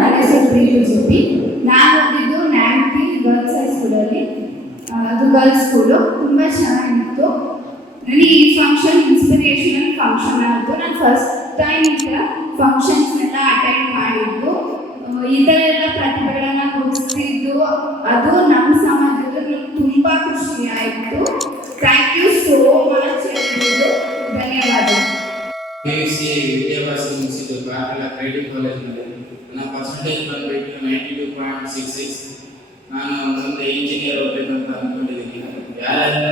ನನ್ನ ಹೆಸರು ಪ್ರೀತಿ ಜಿ ನಾನು ಓದಿದ್ದು ನ್ಯಾಂಟಿ ಗರ್ಲ್ಸ್ ಹೈಸ್ಕೂಲಲ್ಲಿ ಅದು ಗರ್ಲ್ಸ್ ಸ್ಕೂಲು ತುಂಬ ಚೆನ್ನಾಗಿತ್ತು. ನನಗೆ ಈ ಫಂಕ್ಷನ್ ಇನ್ಸ್ಪಿರೇಷನಲ್ ಫಂಕ್ಷನ್ ಆಯಿತು ನಾನು ಫಸ್ಟ್ ಟೈಮ್ ಈ ಥರ ಫಂಕ್ಷನ್ಸ್ನೆಲ್ಲ ಅಟೆಂಡ್ ಮಾಡಿದ್ದು. ಈ ಥರ ಎಲ್ಲ ಅದು ನಮ್ಮ ಸಮಾಜದಲ್ಲಿ ತುಂಬ ಖುಷಿ ಆಯಿತು. ಥ್ಯಾಂಕ್ ಯು ಸೋ ಮಚ್ ಎಲ್ರಿಗೂ ಧನ್ಯವಾದ. ಪಿ ಯು ಸಿ ವಿದ್ಯಾಭ್ಯಾಸ ಮುಗಿಸಿದ್ದು ಕಾರ್ಕಳ ಕ್ರೆಡಿಟ್ ಕಾಲೇಜಿನಲ್ಲಿ ನನ್ನ ಪರ್ಸೆಂಟೇಜ್ ಬಂದ್ಬಿಟ್ಟು ninety two point six six ನಾನು ಮುಂದೆ ಇಂಜಿನಿಯರ್ ಹೋಗ್ಬೇಕಂತ ಅಂದ್ಕೊಂಡಿದ್ದೀನಿ ಯಾರೆಲ್ಲ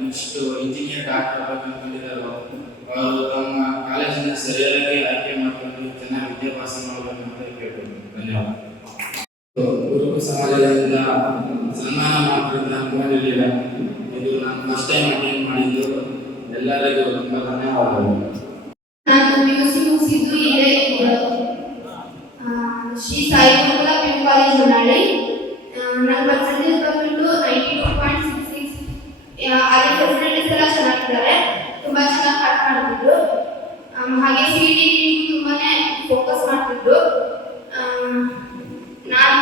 ನೆಕ್ಸ್ಟ್ ಇಂಜಿನಿಯರ್ ಡಾಕ್ಟರ್ ಆಗಬೇಕು ಅಂದ್ಕೊಂಡಿದ್ದಾರೋ ಅವರು ತಮ್ಮ ಕಾಲೇಜಿನ ಸರಿಯಾಗಿ ಆಯ್ಕೆ ಮಾಡಿಕೊಂಡು ಚೆನ್ನಾಗಿ ವಿದ್ಯಾಭ್ಯಾಸ ಮಾಡಬೇಕಂತ ಕೇಳ್ಬೋದು. ಧನ್ಯವಾದ. ಗುರುಕು ಸಮಾಜದಿಂದ ಸನ್ಮಾನ ಮಾಡೋದ್ರಿಂದ ಅನ್ಕೊಂಡಿರಲಿಲ್ಲ ಇದು ನಾನು ಫಸ್ಟ್ ಟೈಮ್ ಅಟೆಂಡ್ ಮಾಡಿದ್ದು. ಎಲ್ಲರಿಗೂ ತುಂಬ ಧನ್ಯವಾದಗಳು ನಾನು ಪಿ ಯು ಸಿ ಮುಗಿಸಿದ್ದು ಇಲ್ಲೇ ಆ, Shri Saibaba P U college Honnali ನನ್ನ ಪರ್ಸೆಂಟೇಜ್ ಬಂದ್ಬಿಟ್ಟು ninety two point six six ಹಾಗೆ ಫೆಸಿಲಿಟೀಸ್ ಎಲ್ಲ ಚೆನ್ನಾಗಿದ್ದಾರೆ ತುಂಬ ಚೆನ್ನಾಗಿ ಪಾಠ ಮಾಡ್ತಿದ್ರು ಹಾಗೆ ಸಿ ಟಿ ತುಂಬಾನೇ ಫೋಕಸ್ ಮಾಡ್ತಿದ್ರು ನಾನು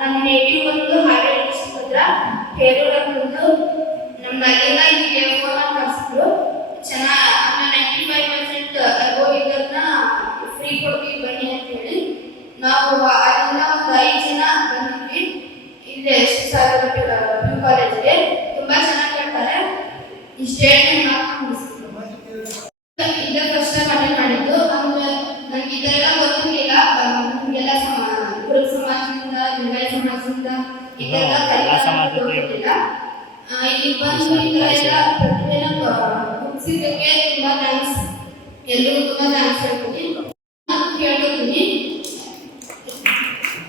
ನನ್ನ ನೇಟಿವ್ ಬಂದು ಹಾವೇರಿ ಡಿಸ್ಟ್ರಿಕ್ಟ್ ಹತ್ರ ಹೇರೂರ ಬಂದು ಇಲ್ಲೇ ಪಿ ಯು ಕಾಲೇಜ್ಗೆ. ತುಂಬಾ ಚೆನ್ನಾಗಿ ಹೇಳ್ತಾರೆ ಇಷ್ಟೇ ಸ್ಟೇಟ್ಮೆಂಟ್ ಇದೇ ಫಸ್ಟ್ ಟೈಮ್ ಅಟೆಂಡ್ ಮಾಡಿದ್ದು ಆಮೇಲೆ ನನಗೆ ಇದೆಲ್ಲ ಗೊತ್ತಿರಲಿಲ್ಲ. ನಮಗೆಲ್ಲ ಕುರುಬ ಸಮಾಜದಿಂದ ಲಿಂಗಾಯತ ಸಮಾಜದಿಂದ ಇದೆಲ್ಲ ಎಲ್ಲ ಗೊತ್ತಿರಲಿಲ್ಲ ಇಲ್ಲಿ ಬಂದು ಈ ಥರ ಎಲ್ಲ ಪ್ರತಿಭೆನ ಮುಗಿಸಿದ್ದಕ್ಕೆ ತುಂಬಾ ಥ್ಯಾಂಕ್ಸ್ ಎಲ್ರಿಗೂ ತುಂಬಾ ಥ್ಯಾಂಕ್ಸ್ ಹೇಳ್ತೀನಿ ನಾನು ಕೇಳ್ಕೊತೀನಿ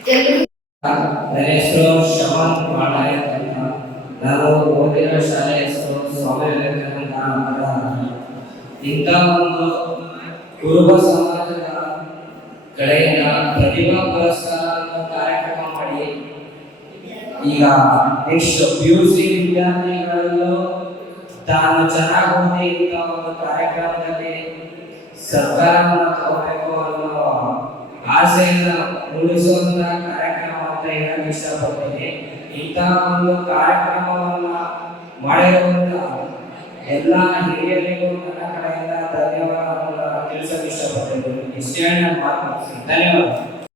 ಎಲ್ರಿಗೂ ನನ್ನ ಹೆಸರು ಶ್ರವಣ್ ನಾವು ನಾನು ಓದಿರೋ ಶಾಲೆ ಹೆಸರು ಸ್ವಾಮಿ ವಿವೇಕಾನಂದ. ಇಂಥ ಒಂದು ಕುರುಬ ಸಮಾಜದ ಕಡೆಯಿಂದ ಪ್ರತಿಭಾ ಪುರಸ್ಕಾರ ಕಾರ್ಯಕ್ರಮ ಮಾಡಿ, ಈಗ ನೆಕ್ಸ್ಟ್ ಪಿ ಯು ಸಿ ವಿದ್ಯಾರ್ಥಿಗಳಲ್ಲೂ ತಾನು ಚೆನ್ನಾಗಿ ಓದಿ ಇಂಥ ಒಂದು ಕಾರ್ಯಕ್ರಮದಲ್ಲಿ ಸರ್ಕಾರವನ್ನು ತಗೋಬೇಕು ಅನ್ನೋ ಆಸೆಯನ್ನ ಮೂಡಿಸುವಂತ ಹೇಳಕ್ ಇಷ್ಟಪಡ್ತೀನಿ ಇಂಥ ಒಂದು ಕಾರ್ಯಕ್ರಮವನ್ನ ಮಾಡಿರುವಂತ ಎಲ್ಲ ಹಿರಿಯರಿಗೂ ನನ್ನ ಕಡೆಯಿಂದ ಧನ್ಯವಾದ ತಿಳಿಸಲು ಇಷ್ಟಪಡ್ತೀನಿ ಇಷ್ಟೇ ಮಾತು ಧನ್ಯವಾದ